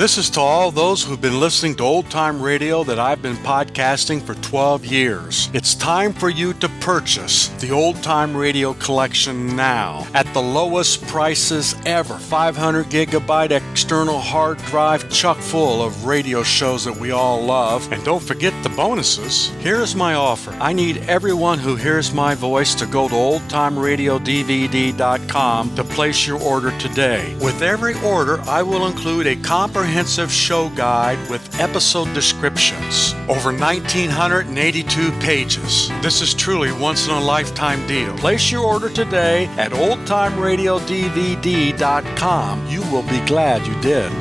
This is to all those who've been listening to old-time radio that I've been podcasting for 12 years. It's time for you to purchase the old-time radio collection now at the lowest prices ever. 500 gigabyte external hard drive chock full of radio shows that we all love. And don't forget the bonuses. Here's my offer. I need everyone who hears my voice to go to oldtimeradiodvd.com to place your order today. With every order, I will include a comprehensive show guide with episode descriptions. Over 1,982 pages. This is truly once-in-a-lifetime deal. Place your order today at oldtimeradiodvd.com. You will be glad you did.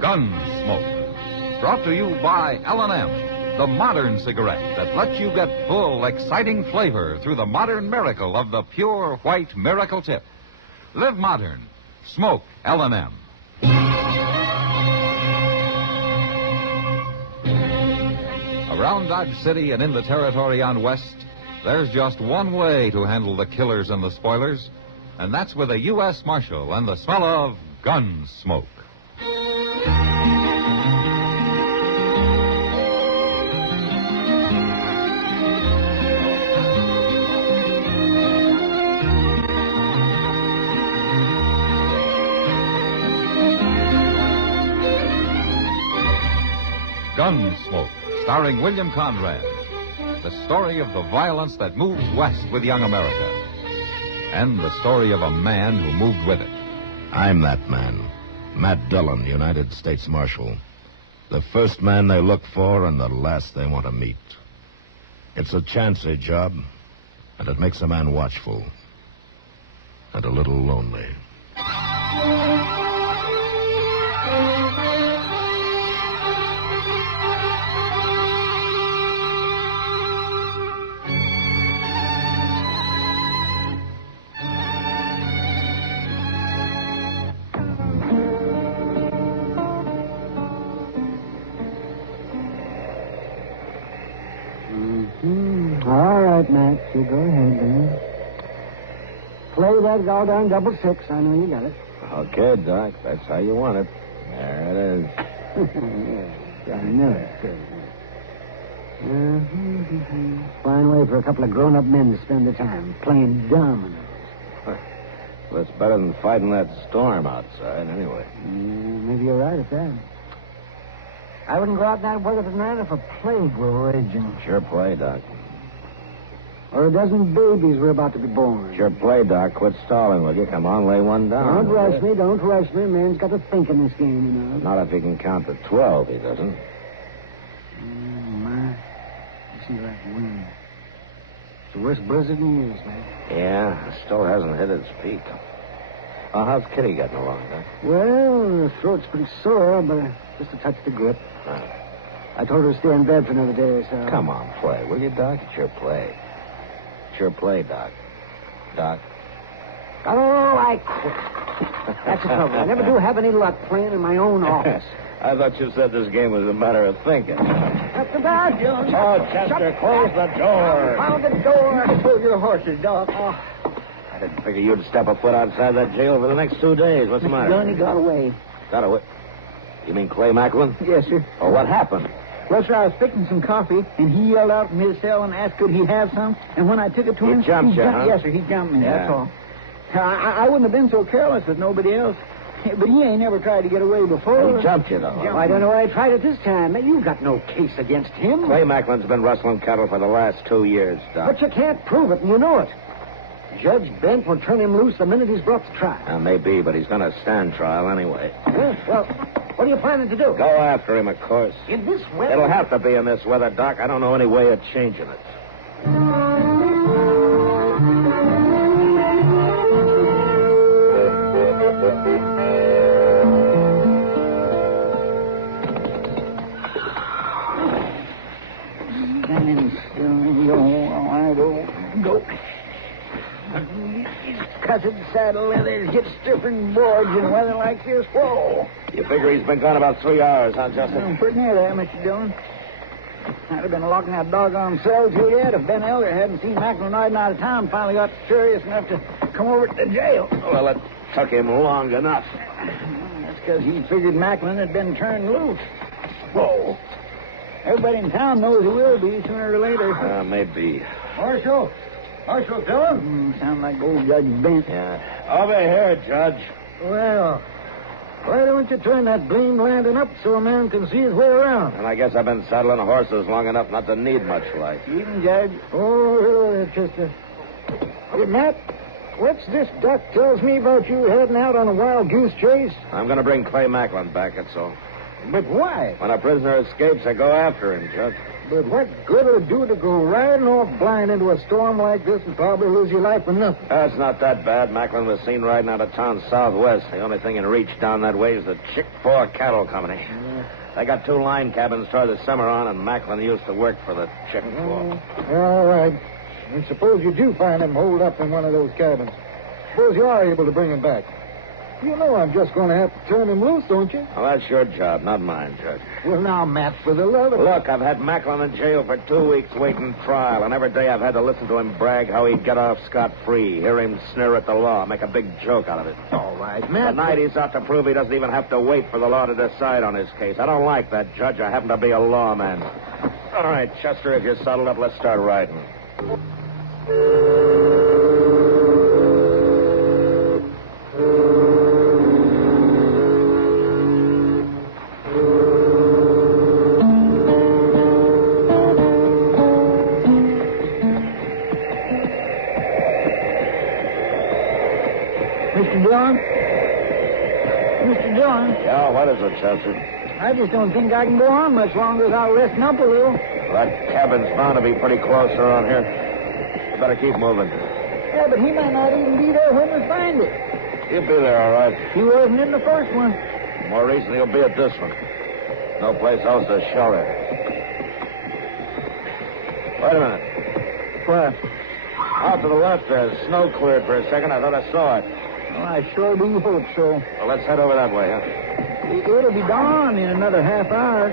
Gunsmoke. Brought to you by L&M. The modern cigarette that lets you get full, exciting flavor through the modern miracle of the pure white miracle tip. Live modern. Smoke L&M. Around Dodge City and in the territory on West, there's just one way to handle the killers and the spoilers, and that's with a U.S. Marshal and the smell of gun smoke. Gunsmoke, starring William Conrad. The story of the violence that moves west with young America. And the story of a man who moved with it. I'm that man. Matt Dillon, United States Marshal. The first man they look for and the last they want to meet. It's a chancy job, and it makes a man watchful. And a little lonely. All right, Max, you go ahead, then. Play that goddamn 666. I know you got it. Okay, Doc. That's how you want it. There it is. Yes, I know it, too. Fine way for a couple of grown-up men to spend their time, playing dominoes. Well, it's better than fighting that storm outside, anyway. Maybe you're right at that. I wouldn't go out in that weather tonight if a plague were raging. Sure play, Doc. Or a dozen babies were about to be born. Sure play, Doc. Quit stalling, will you? Come on, lay one down. Don't rush me. Don't rush me. Man's got to think in this game, you know. Not if he can count to 12, he doesn't. My. You see that wind. It's the worst blizzard in years, man. Yeah, it still hasn't hit its peak. Oh, how's Kitty getting along, Doc? Well, her throat's pretty sore, but just a touch to grip. I told her to stay in bed for another day or so. Come on, play, will you, Doc? It's your play. Sure play, Doc. Doc? Oh, I quit. That's the trouble. I never do have any luck playing in my own office. I thought you said this game was a matter of thinking. Shut the door, Jones. Oh, Chester, close the door. Found the door. Hold your horses, Doc. Oh. I didn't figure you'd step a foot outside that jail for the next 2 days. What's the matter? Johnny got away. Got away? You mean Clay Macklin? Yes, sir. Oh, what happened? Well, sir, I was fixing some coffee, and he yelled out from his cell and asked could he have some. And when I took it to him... He jumped you, huh? Yes, sir, he jumped me, Yeah. that's all. I wouldn't have been so careless as nobody else. But he ain't never tried to get away before. He jumped you, though. Well, I don't know why he tried it this time. You've got no case against him. Clay Macklin's been rustling cattle for the last 2 years, Doc. But you can't prove it, and you know it. Judge Bent will turn him loose the minute he's brought to trial. Maybe, but he's going to stand trial anyway. Well, what are you planning to do? Go after him, of course. In this weather? It'll have to be in this weather, Doc. I don't know any way of changing it. Standing still, I don't go. These cussed saddle leathers get stiffened boards in weather like this. Whoa. You figure he's been gone about 3 hours, huh, Justin? Pretty near there, Mr. Dillon. I'd have been locking that doggone cell till yet if Ben Elder hadn't seen Macklin riding out of town and finally got serious enough to come over to the jail. Well, it took him long enough. That's because he figured Macklin had been turned loose. Whoa. Everybody in town knows he will be sooner or later. Maybe. Marshal Dillon? Sound like old Judge Bent. Yeah. Over here, Judge. Well, why don't you turn that blame lantern up so a man can see his way around? And I guess I've been saddling horses long enough not to need much light. Evening, Judge. Oh, hello there, Chester. Hey, Matt, what's this Doc tells me about you heading out on a wild goose chase? I'm going to bring Clay Macklin back, that's all. But why? When a prisoner escapes, I go after him, Judge. But what good will it do to go riding off blind into a storm like this and probably lose your life for nothing? It's not that bad. Macklin was seen riding out of town southwest. The only thing in reach down that way is the Chick 4 Cattle Company. Yeah. They got 2 line cabins toward the Cimarron, and Macklin used to work for the Chick 4. All right. And suppose you do find him holed up in one of those cabins. Suppose you are able to bring him back. You know I'm just going to have to turn him loose, don't you? Well, that's your job, not mine, Judge. Well, now, Matt, for the love of... Look, I've had Macklin in jail for 2 weeks waiting trial, and every day I've had to listen to him brag how he'd get off scot-free, hear him sneer at the law, make a big joke out of it. All right, Matt. Tonight he's out to prove he doesn't even have to wait for the law to decide on his case. I don't like that, Judge. I happen to be a lawman. All right, Chester, if you're saddled up, let's start riding. Mr. Dillon? Mr. Dillon, Yeah, what is it, Chester? I just don't think I can go on much longer without resting up a little. Well, that cabin's bound to be pretty close around here. You better keep moving. Yeah, but he might not even be there when we find it. He'll be there, all right. He wasn't in the first one. More reason he'll be at this one. No place else to shelter. Wait a minute. What? Out to the left there. Snow cleared for a second. I thought I saw it. Well, I sure do hope so. Well, let's head over that way, huh? It'll be dawn in another half hour.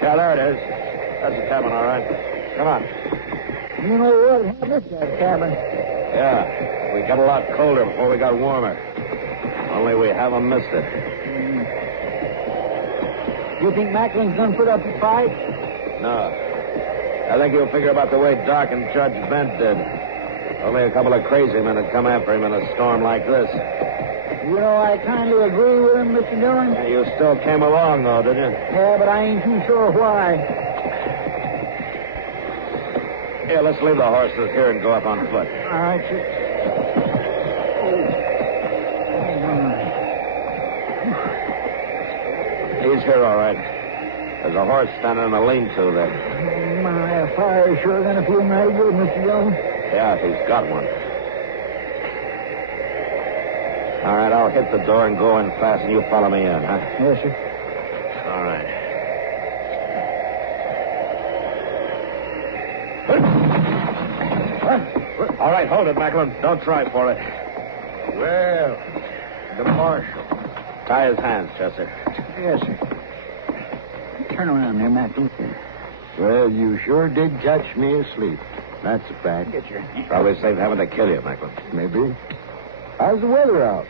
Yeah, there it is. That's the cabin, all right. Come on. You know what? This guy's cabin. Yeah, we got a lot colder before we got warmer. Only we haven't missed it. You think Macklin's gonna put up a fight? No. I think he'll figure about the way Doc and Judge Bent did. Only a couple of crazy men would come after him in a storm like this. You know, I kind of agree with him, Mr. Dillon. Yeah, you still came along, though, did you? Yeah, but I ain't too sure why. Here, let's leave the horses here and go up on foot. All right, sir. He's here, all right. There's a horse standing in a lean-to there. Oh, my, a fire's sure gonna feel mighty good, Mr. Dillon. Yeah, if he's got one. All right, I'll hit the door and go in fast, and you follow me in, huh? Yes, sir. All right. All right, hold it, Macklin. Don't try for it. Well, the marshal. Tie his hands, Chester. Yes, sir. Turn around there, Macklin. Well, you sure did catch me asleep. That's a fact. Get your hand. Probably safe having to kill you, Macklin. Maybe. How's the weather out?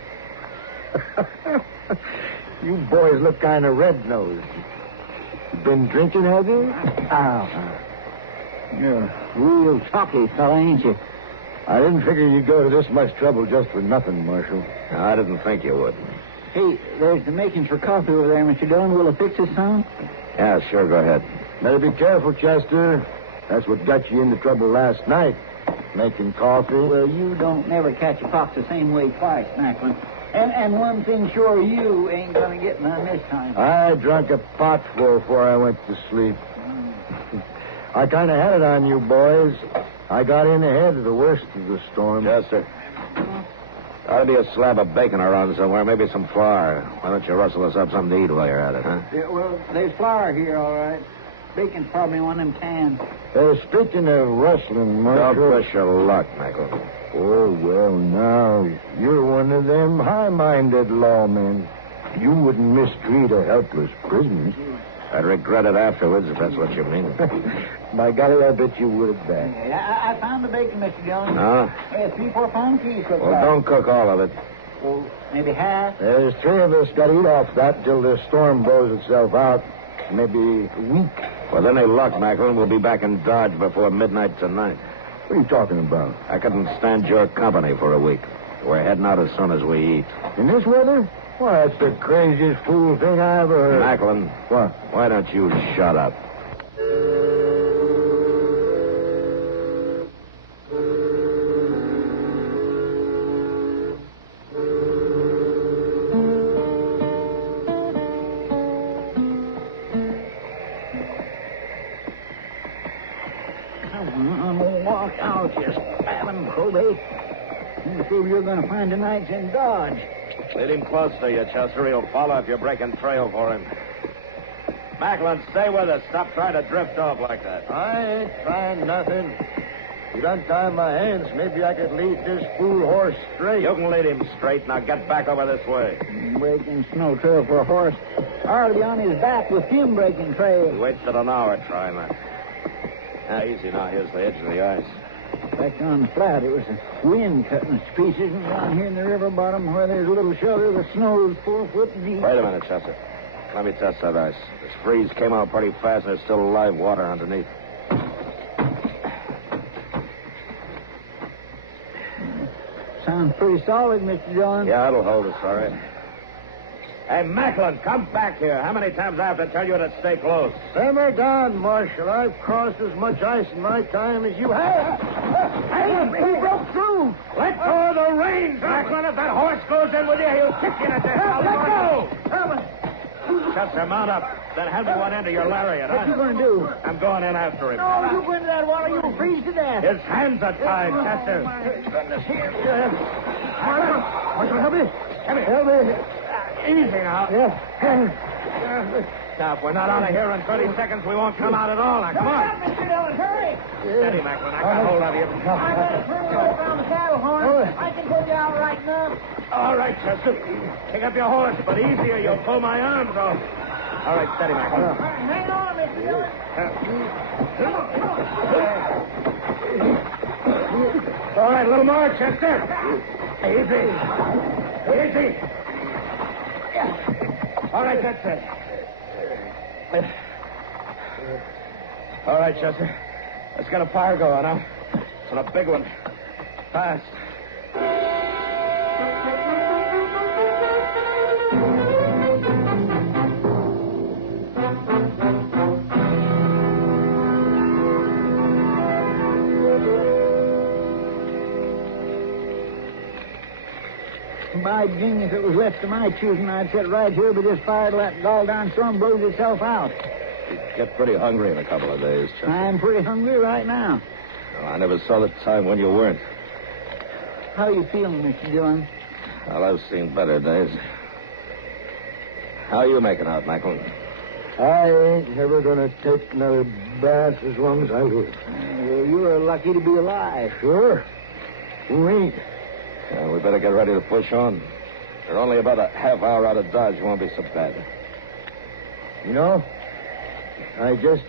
You boys look kind of red-nosed. You been drinking, have you? You're a real chalky fella, ain't you? I didn't figure you'd go to this much trouble just for nothing, Marshal. No, I didn't think you would. Hey, there's the makings for coffee over there, Mr. Dillon. Will it fix us some? Yeah, sure, go ahead. Better be careful, Chester. That's what got you into trouble last night. Making coffee. Well, you don't never catch a fox the same way twice, Macklin. And one thing sure, you ain't gonna get none this time. I drank a potful before I went to sleep. I kind of had it on you boys. I got in ahead of the worst of the storm. Chester. Ought to be a slab of bacon around somewhere, maybe some flour. Why don't you rustle us up something to eat while you're at it, huh? Yeah, well, there's flour here, all right. Bacon's probably one of them cans. Speaking of rustling, Marshal... Don't push your luck, Michael. Oh, well, now, you're one of them high-minded lawmen. You wouldn't mistreat a helpless prisoner. I'd regret it afterwards, if that's what you mean. By golly, I bet you would, Ben. I found the bacon, Mr. Jones. Huh? 3-4 pound piece. Well, don't cook all of it. Well, maybe half. There's 3 of us got to eat off that till the storm blows itself out. Maybe a week. Well, then they luck, Macklin. We'll be back in Dodge before midnight tonight. What are you talking about? I couldn't stand your company for a week. We're heading out as soon as we eat. In this weather? Why, that's the craziest fool thing I ever heard. Macklin. What? Why don't you shut up? I'm gonna walk out, you spabbing probate. You feel you're gonna find tonight's in Dodge. Lead him close to you, Chester. He'll follow if you're breaking trail for him. Macklin, stay with us. Stop trying to drift off like that. I ain't trying nothing. If you'd untie my hands, maybe I could lead this fool horse straight. You can lead him straight. Now get back over this way. Breaking snow trail for a horse. I ought to be on his back with him breaking He trail. wasted an hour trying that. Now, easy now. Here's the edge of the ice. Back on the flat, it was the wind cutting us to pieces, and down here in the river bottom where there's a little shelter, the snow's 4 foot deep. Wait a minute, Chester. Let me test that ice. This freeze came out pretty fast, and there's still live water underneath. Sounds pretty solid, Mr. Jones. Yeah, it'll hold us, all right. Hey, Macklin, come back here. How many times I have to tell you to stay close? Simmer down, Marshal. I've crossed as much ice in my time as you have. Hey, he broke through. Let go of the reins, Macklin. If that horse goes in with you, he'll kick you in the death. Let go. Chester, mount up. Then hand me one end of your lariat, What you huh? going to do? I'm going in after him. No, you go into that water, you'll freeze to death. His hands are tied, Chester. Goodness, here. Marshal, help me. Help me. Easy now. Yeah. Now, if we're not out of here in 30 seconds, we won't come out at all. Now, come on. Mr. Dillon, hurry. Steady, Macklin. I got hold of you. I got a turn around the saddle horn. I can pull you out right enough. All right, Chester. Pick up your horse, but easier. You'll pull my arms off. All right, steady, Macklin. Hang on, Mr. Dillon. All right, a little more, Chester. Easy. All right, that's it. All right, Chester. Let's get a fire going, huh? It's a big one. Fast. By jing, if it was left to my choosing, I'd sit right here by this fire till that gall-darn storm blows itself out. You get pretty hungry in a couple of days, Chester. I'm pretty hungry right now. Well, I never saw the time when you weren't. How are you feeling, Mr. Dillon? Well, I've seen better days. How are you making out, Macklin? I ain't never gonna take another bath as long as I live. Well, you're lucky to be alive. Sure. Who ain't? We better get ready to push on. We're only about a half hour out of Dodge. It won't be so bad. You know, I just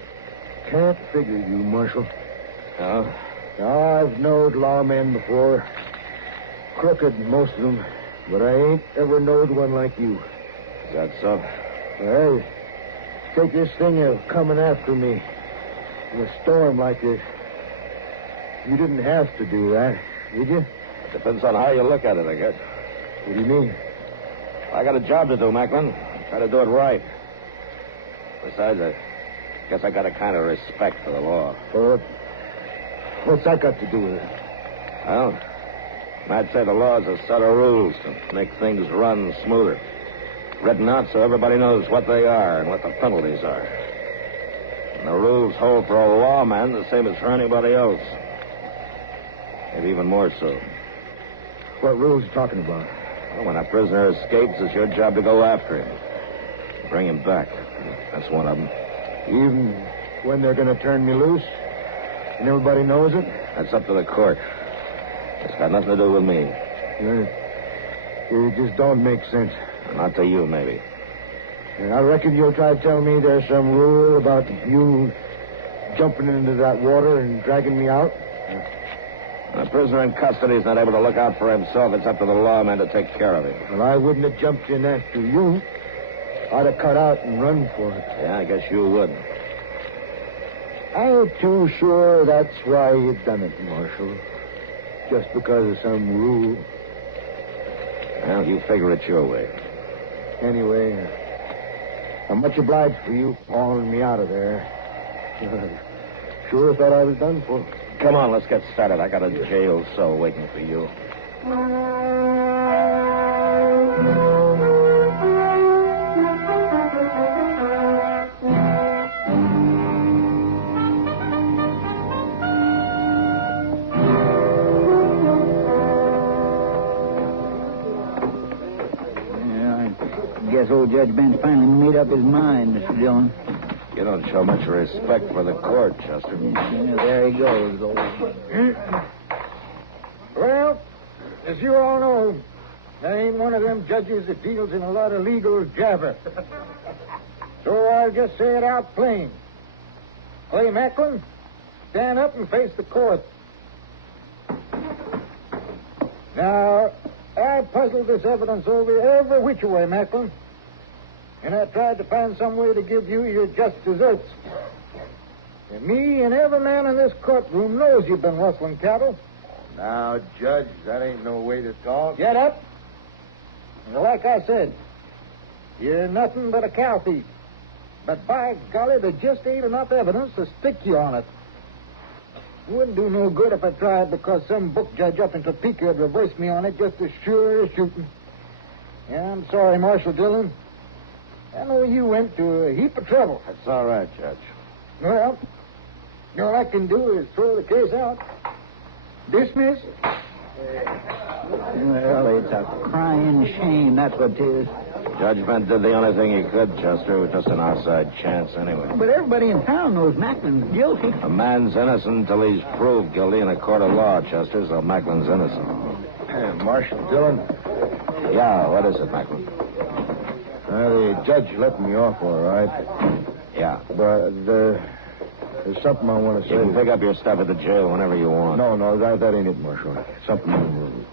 can't figure you, Marshal. No? I've knowed lawmen before. Crooked, most of them. But I ain't ever knowed one like you. Is that so? Hey, take this thing of coming after me in a storm like this. You didn't have to do that, did you? Depends on how you look at it, I guess. What do you mean? I got a job to do, Macklin. Try to do it right. Besides, I guess I got a kind of respect for the law. What's that got to do with it? Well, I'd say the law is a set of rules to make things run smoother. Written out so everybody knows what they are and what the penalties are. And the rules hold for a lawman the same as for anybody else. Maybe even more so. What rules are you talking about? Well, when a prisoner escapes, it's your job to go after him. Bring him back. That's one of them. Even when they're going to turn me loose? And everybody knows it? That's up to the court. It's got nothing to do with me. It just don't make sense. Not to you, maybe. I reckon you'll try to tell me there's some rule about you jumping into that water and dragging me out? A prisoner in custody is not able to look out for himself. It's up to the lawman to take care of him. Well, I wouldn't have jumped in after you. I'd have cut out and run for it. Yeah, I guess you would. I ain't too sure that's why you done it, Marshal. Just because of some rule. Well, you figure it your way. Anyway, I'm much obliged for you hauling me out of there. Sure thought I was done for. Come on, let's get started. I got a jail cell waiting for you. I guess old Judge Ben's finally made up his mind, Mr. Dillon. You don't show much respect for the court, Chester. Yeah, there he goes, old. Well, as you all know, I ain't one of them judges that deals in a lot of legal jabber. So I'll just say it out plain. Clay Macklin, stand up and face the court. Now, I puzzled this evidence over every which way, Macklin. And I tried to find some way to give you your just deserts. And me and every man in this courtroom knows you've been rustling cattle. Now, Judge, that ain't no way to talk. Get up. And like I said, you're nothing but a cow thief. But by golly, there just ain't enough evidence to stick you on it. It wouldn't do no good if I tried, because some book judge up in Topeka would reverse me on it just as sure as shooting. Yeah, I'm sorry, Marshal Dillon. I know you went to a heap of trouble. That's all right, Judge. Well, all I can do is throw the case out. Dismiss. Well, it's a crying shame, that's what it is. Judge Bent did the only thing he could, Chester. It was just an outside chance anyway. But everybody in town knows Macklin's guilty. A man's innocent until he's proved guilty in a court of law, Chester, so Macklin's innocent. Marshal Dillon, Yeah, what is it, Macklin? the judge let me off all right. Yeah. But there's something I want to say. You can pick up your stuff at the jail whenever you want. No, that ain't it, Marshal. Something.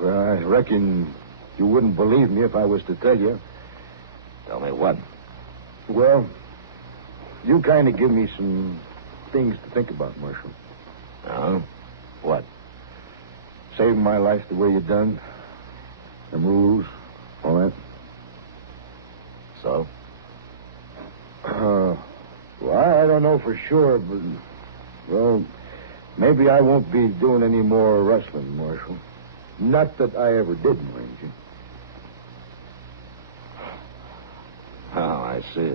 Well, I reckon you wouldn't believe me if I was to tell you. Tell me what? Well, you kind of give me some things to think about, Marshal. What? Saving my life the way you done. Them rules, all that. So? Well, I don't know for sure, but, well, maybe I won't be doing any more wrestling, Marshal. Not that I ever did, mind you. Oh, I see.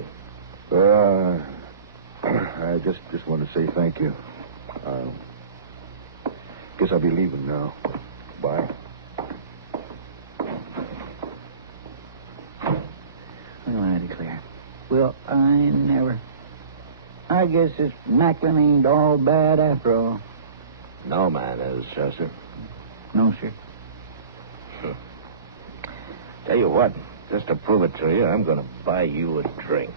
I just want to say thank you. Guess I'll be leaving now. Bye. Well, I declare. Well, I never. I guess this Macklin ain't all bad after all. No man is, Chester. No, sir. Tell you what, just to prove it to you, I'm going to buy you a drink.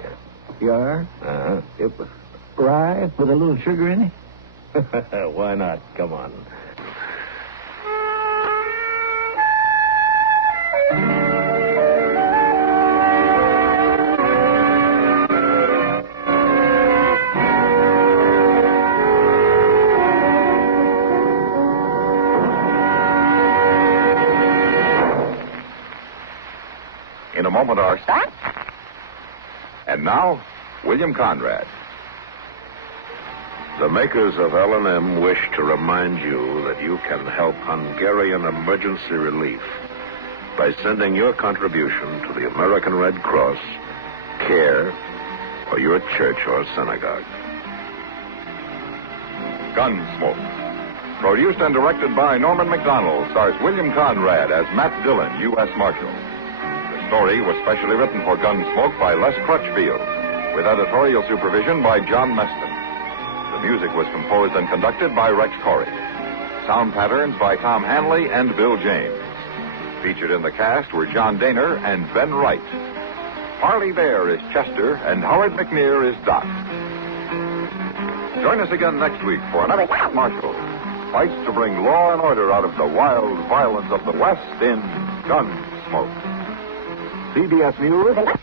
You are? Uh-huh. Rye with a little sugar in it? Why not? Come on. In a moment, our... Stop. And now, William Conrad. The makers of L&M wish to remind you that you can help Hungarian emergency relief by sending your contribution to the American Red Cross, CARE, or your church or synagogue. Gunsmoke. Produced and directed by Norman McDonald, stars William Conrad as Matt Dillon, U.S. Marshal. The story was specially written for Gunsmoke by Les Crutchfield, with editorial supervision by John Meston. The music was composed and conducted by Rex Corey. Sound patterns by Tom Hanley and Bill James. Featured in the cast were John Daner and Ben Wright. Harley Bear is Chester, and Howard McNear is Doc. Join us again next week for another Marshal fights to bring law and order out of the wild violence of the West in Gunsmoke. CBS News.